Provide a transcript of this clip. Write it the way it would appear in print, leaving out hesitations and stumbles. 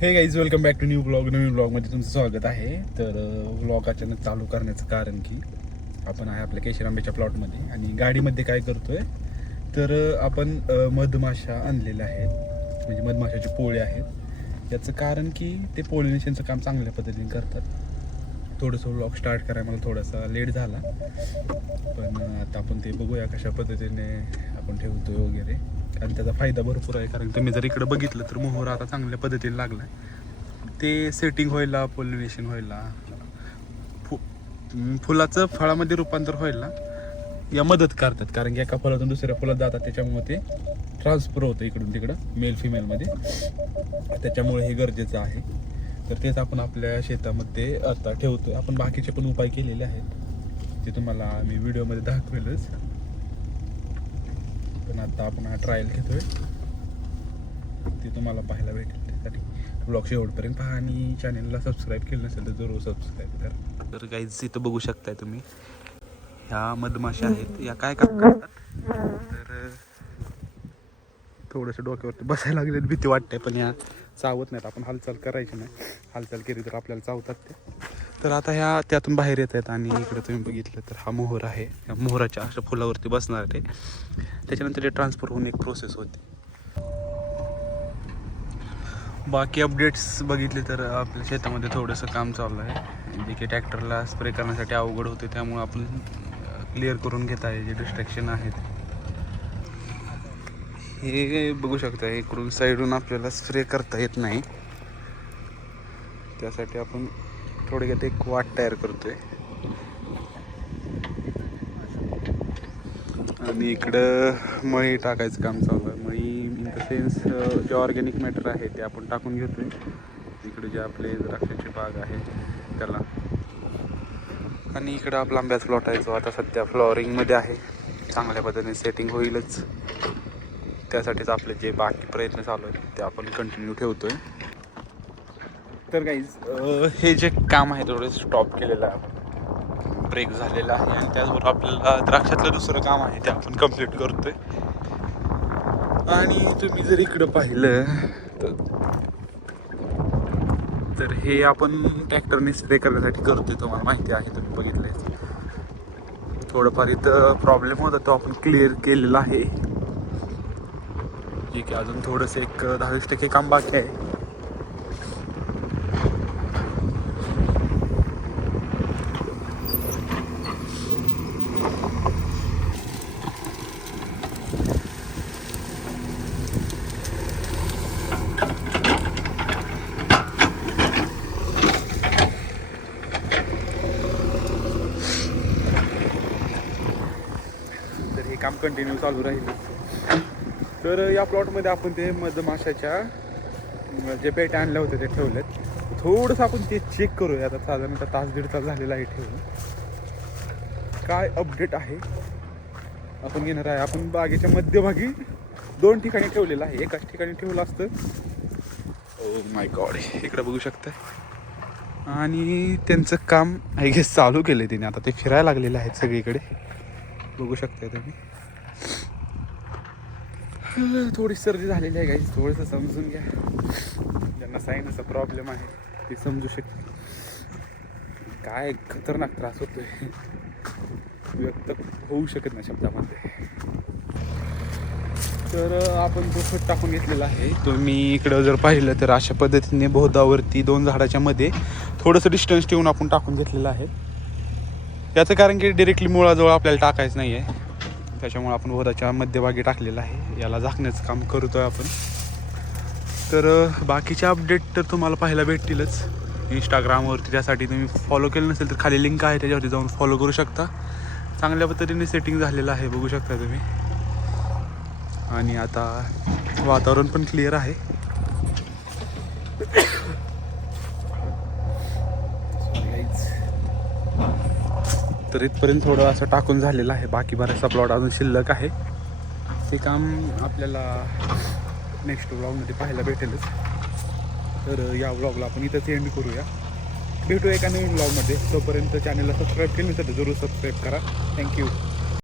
हे guys, welcome back to new blog. नवीन ब्लॉगमध्ये तुमचं स्वागत आहे. तर ब्लॉग अचानक चालू करण्याचं कारण की आपण आहे आपल्या केशर आंब्याच्या प्लॉटमध्ये आणि गाडीमध्ये काय करतोय तर आपण मधमाशा आणलेल्या आहेत, म्हणजे मधमाशाचे पोळे आहेत. याचं कारण की ते पोलिनेशनचं काम चांगल्या पद्धतीने करतात. थोडंसं व्लॉग स्टार्ट करायला मला थोडासा लेट झाला, पण आता आपण ते बघूया कशा पद्धतीने आपण ठेवतोय वगैरे. कारण त्याचा फायदा भरपूर आहे. कारण तुम्ही जर इकडं बघितलं तर मोहर आता चांगल्या पद्धतीने लागला आहे. ते सेटिंग व्हायला, पोलिनेशन व्हायला, फुलाचं फळामध्ये रूपांतर व्हायला या मदत करतात. कारण की एका फळातून दुसऱ्या फुलात जातात, त्याच्यामुळे ते ट्रान्सफर होतं इकडून तिकडं मेल फिमेलमध्ये. त्याच्यामुळे हे गरजेचं आहे. तर तेच आपण आपल्या शेतामध्ये आता ठेवतोय. आपण बाकीचे पण उपाय केलेले आहेत, ते तुम्हाला मी व्हिडिओमध्ये दाखवेलच. पण आता आपण हा ट्रायल घेतोय, ते तुम्हाला पाहायला भेटेल. त्यासाठी ब्लॉग शेवटपर्यंत पहा आणि चॅनलला सबस्क्राईब केलं नसेल तर जरूर सबस्क्राईब करा. तर गाईज इथं बघू शकताय तुम्ही, ह्या मधमाशा आहेत. या काय काम करतात तर थोडंसं डोक्यावरती बसायला लागले, भीती वाटते, पण या चावत नाहीत. आपण हालचाल करायची नाही, हालचाल केली तर आपल्याला चावतात ते. तर आता ह्या त्यातून बाहेर येत आहेत आणि इकडे तुम्ही बघितलं तर हा मोहर आहे. या मोहराच्या अशा फुलावरती बसणार ते, त्याच्यानंतर ते ट्रान्सफर होऊन एक प्रोसेस होते. बाकी अपडेट्स बघितले तर आपल्या शेतामध्ये थोडंसं काम चालू आहे, जे की ट्रॅक्टरला स्प्रे करण्यासाठी अवघड होते. त्यामुळे आपण क्लिअर करून घेत आहे जे डिस्ट्रॅक्शन आहेत. हे बघू शकता, इकडून साईडून आपल्याला स्प्रे करता येत नाही, त्यासाठी आपण थोडक्यात एक वाट तयार करतोय. आणि इकडं मळी टाकायचं काम चालू आहे. मळी इन द सेन्स जे ऑर्गॅनिक मॅटर आहे ते आपण टाकून घेतोय. इकडे जे आपले द्राक्षाची बाग आहे त्याला, आणि इकडं आपला आंब्याचा प्लॉट आहे जो आता सध्या फ्लॉवरिंगमध्ये आहे. चांगल्या पद्धतीने सेटिंग होईलच, त्यासाठीच आपले जे बाकी प्रयत्न चालू आहेत ते आपण कंटिन्यू ठेवतोय. तर गाईज, हे जे काम आहे थोडं स्टॉप केलेलं आहे, ब्रेक झालेला आहे. आणि त्याचबरोबर आपल्याला द्राक्षातलं दुसरं काम आहे ते आपण कंप्लीट करतोय. आणि तुम्ही जर इकडं पाहिलं तर हे आपण ट्रॅक्टरने स्प्रे करण्यासाठी करतोय. तुम्हाला माहिती आहे, तुम्ही बघितलंय. थोडंफार इथं प्रॉब्लेम होता, तो आपण क्लिअर केलेला आहे. ठीक आहे, अजून थोडंसं एक 10-20% काम बाकी आहे. तर हे काम कंटिन्यू चालू राहील. तर या प्लॉटमध्ये आपण ते मधमाशाच्या जे पेट्या आणल्या होत्या ते ठेवलेत. थोडंसं आपण ते चेक करूया. आता साधारणतः तास-दीड तास झालेला आहे ठेवून. काय अपडेट आहे आपण घेणार आहे. आपण बागेच्या मध्यभागी 2 ठिकाणी ठेवलेलं आहे. एकाच ठिकाणी ठेवलं असतं. ओ माय गॉड, इकडे बघू शकता. आणि त्यांचं काम आय गेस चालू केलं त्याने. आता ते फिरायला लागलेले आहेत सगळीकडे, बघू शकता तुम्ही. थोडी सर्दी झालेली आहे गाईज, थोडंसं समजून घ्या. ज्यांना सायनसचा प्रॉब्लेम आहे ते समजू शकते. काय खतरनाक त्रास होतोय, व्यक्त होऊ शकत नाही शब्दामध्ये. तर आपण तो खत टाकून घेतलेला आहे. तुम्ही इकडं जर पाहिलं तर अशा पद्धतीने बहुधावरती 2 झाडाच्या मध्ये थोडंसं डिस्टन्स ठेवून आपण टाकून घेतलेलं आहे. याचं कारण की डिरेक्टली मुळाजवळ आपल्याला टाकायचं नाही आहे, त्याच्यामुळे आपण बहुधाच्या मध्यभागी टाकलेलं आहे. याला झाकण्याचं काम करतोय आपण. तर बाकीचे अपडेट तर तुम्हाला पाहायला भेटतीलच इंस्टाग्रामवरती. त्यासाठी तुम्ही फॉलो केलं नसेल तर खाली लिंक आहे, त्याच्यावरती जाऊन फॉलो करू शकता. चांगल्या पद्धतीने सेटिंग झालेलं आहे, बघू शकता तुम्ही. आणि आता वातावरण पण क्लिअर आहे. तर इथपर्यंत थोडं असं टाकून झालेलं आहे. बाकी बराचसा प्लॉट अजून शिल्लक आहे. ते काम आपल्याला नेक्स्ट व्लॉगमध्ये पाहायला भेटेलच. तर या व्लॉगला आपण इथंच एंड करूया. भेटू एका नवीन व्लॉगमध्ये. तोपर्यंत चॅनलला सबस्क्राईब केलं तर जरूर सबस्क्राईब करा. थँक्यू.